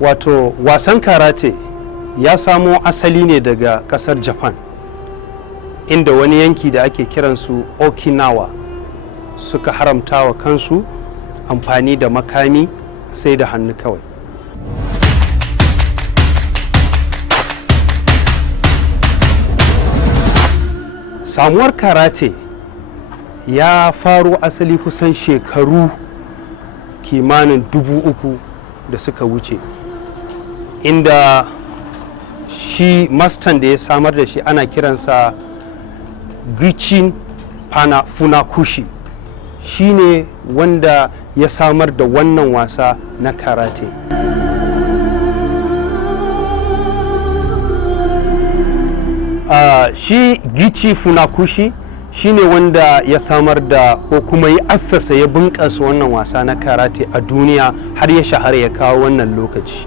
Wato wasan karate ya samo asali ne daga kasar Japan, inda wani yanki da ake kiransu Okinawa suka haramta wa kansu amfani da makami sai da hannu kawai. Samuwar karate ya faro asali kusan shekaru kimanin 3000 da suka wuce, inda shi mastan da ya samar da shi ana kiransa Gichin Funakoshi, shi ne wanda ya samar da wannan wasa na karate. Shi Gichi Funakoshi shi ne wanda ya samar da ko kuma ya assasa ya bunƙasa wannan wasa na karate a duniya har ya shahara ya kawo wannan lokaci.